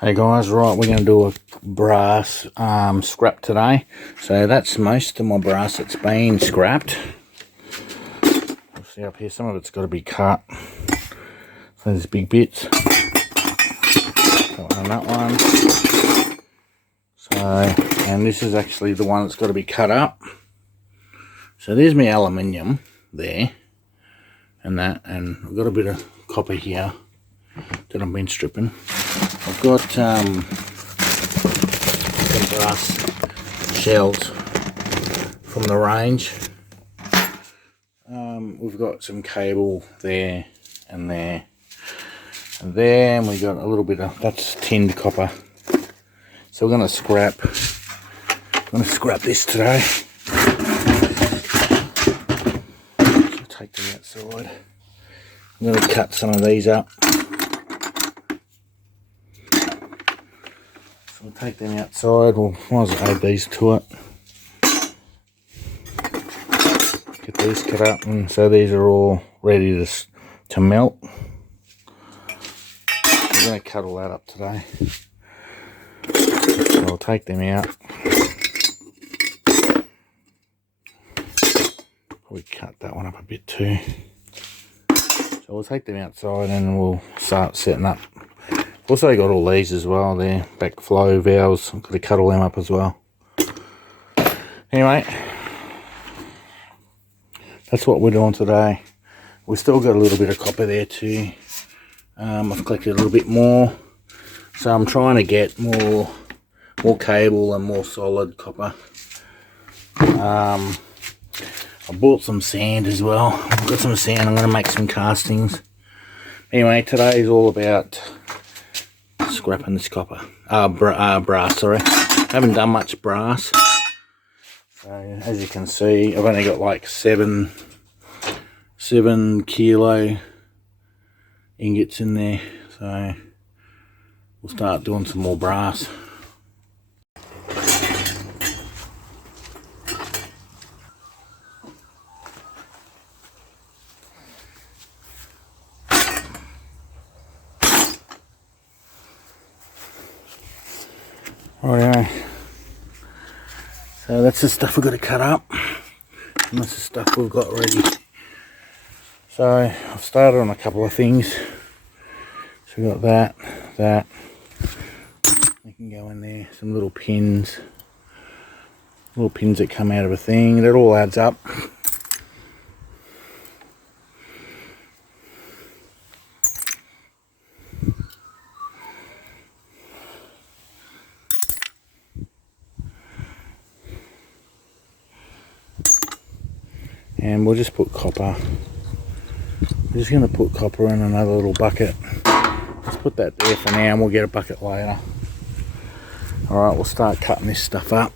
Hey guys, right, we're going to do a brass scrap today. So that's most of my brass that's been scrapped. You'll see up here, some of it's got to be cut. So there's big bits. Got one on that one. So, and this is actually the one that's got to be cut up. So there's my aluminium there. And that, and I've got a bit of copper here that I've been stripping. I've got some brass shells from the range. We've got some cable there and there and there, and we got a little bit of, that's tinned copper. So we're going to scrap this today. So take the outside. I'm going to cut some of these up. So we'll take them outside. We'll might as well add these to it. Get these cut up, and so these are all ready to melt. We're going to cut all that up today. So I'll take them out. Probably cut that one up a bit too. So we'll take them outside and we'll start setting up. Also got all these as well there, backflow valves. I've got to cut all them up as well. Anyway, that's what we're doing today. We've still got a little bit of copper there too. I've collected a little bit more. So I'm trying to get more cable and more solid copper. I bought some sand as well. I've got some sand. I'm going to make some castings. Anyway, today is all about scrapping this copper. Brass, sorry. I haven't done much brass. So, as you can see, I've only got like 7 kilo ingots in there. So, we'll start doing some more brass. Righto. So that's the stuff we've got to cut up, and that's the stuff we've got ready. So I've started on a couple of things. So we've got that. They can go in there. Some little pins that come out of a thing. That all adds up. And we'll just put copper. We're just going to put copper in another little bucket. Let's put that there for now, and we'll get a bucket later. Alright, we'll start cutting this stuff up.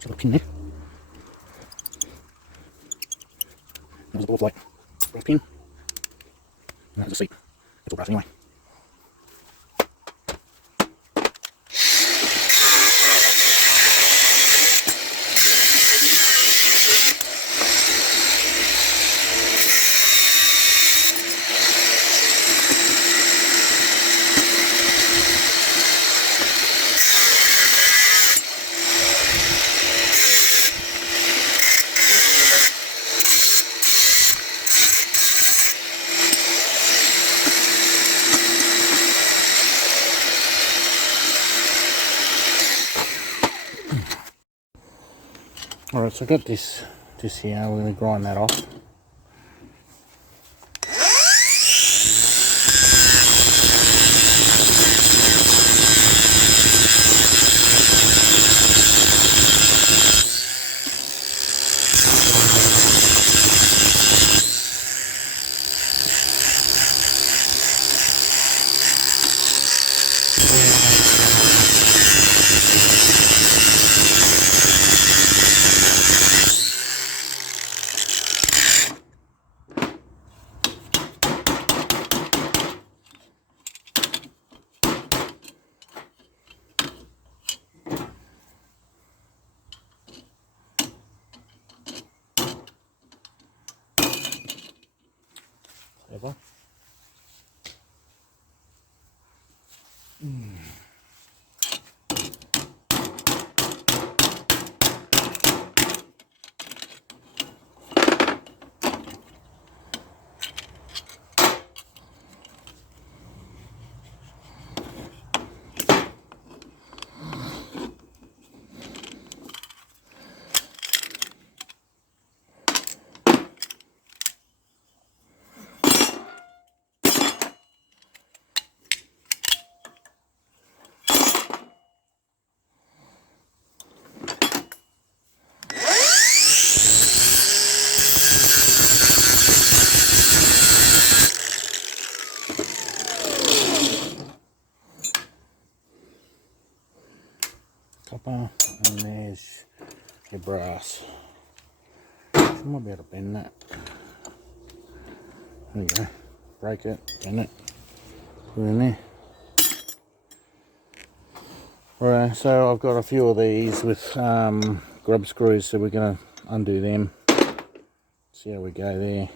Got a pin there. There's a ball plate. Brass pin. And there's a seat. It's all brass anyway. Alright, so I've got this here, we're going to grind that off. Ever. Copper, and there's your brass. I might be able to bend that. There you go. Break it, bend it, put it in there. Right, so I've got a few of these with grub screws, so we're going to undo them. See how we go there.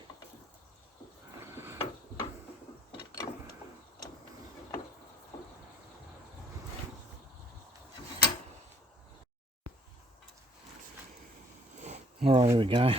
Alright, here we go.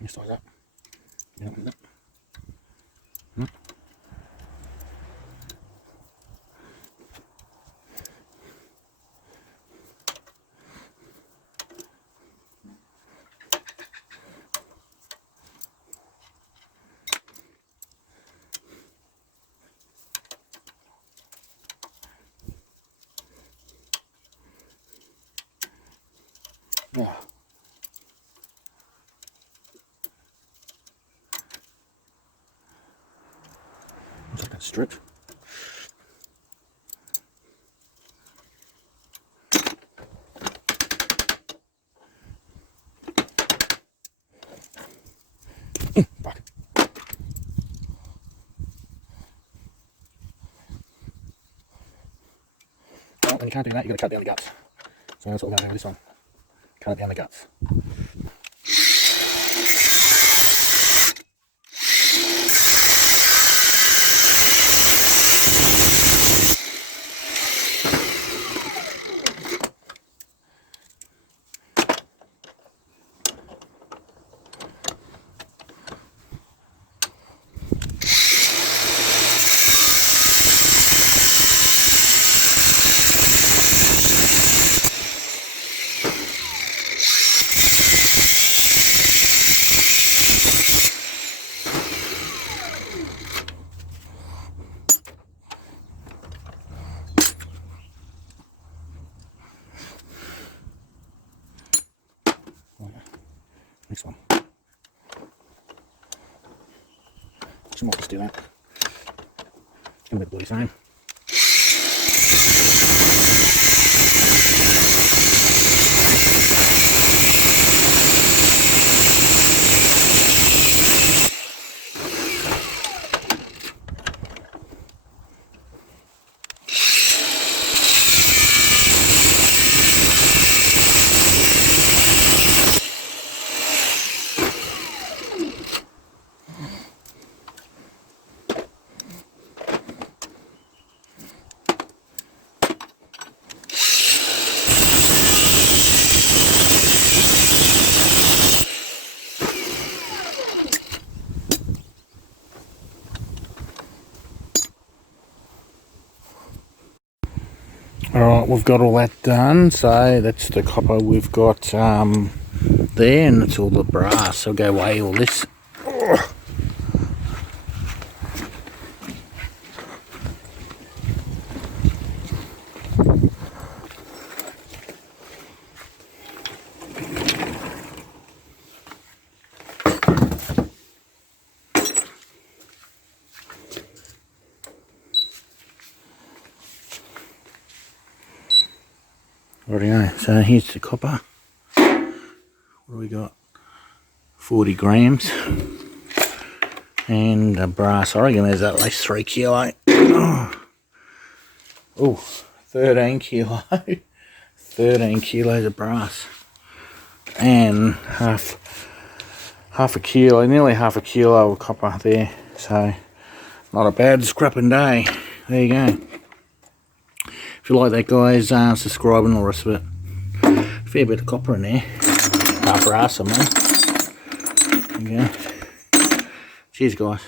Just like that. Yeah, like that. Yeah. Looks like that stripped. Fuck. Well, when you can't do that, you've got to cut down the guts. So that's what we're going to do with this one. Cut it down the guts. this one. Some more to do that. It's going to be the bloody same. Alright, we've got all that done, so that's the copper we've got there, and it's all the brass. I'll go away all this. Rightio, so here's the copper. What do we got? 40 grams. And brass, I reckon there's at least 3 kilo. Oh, 13 kilo. 13 kilos of brass. And half a kilo, nearly half a kilo of copper there. So, not a bad scrapping day. There you go. If you like that, guys, subscribe and all the rest of it. Fair bit of copper in there. Brass, I mean. There you go. Cheers, guys.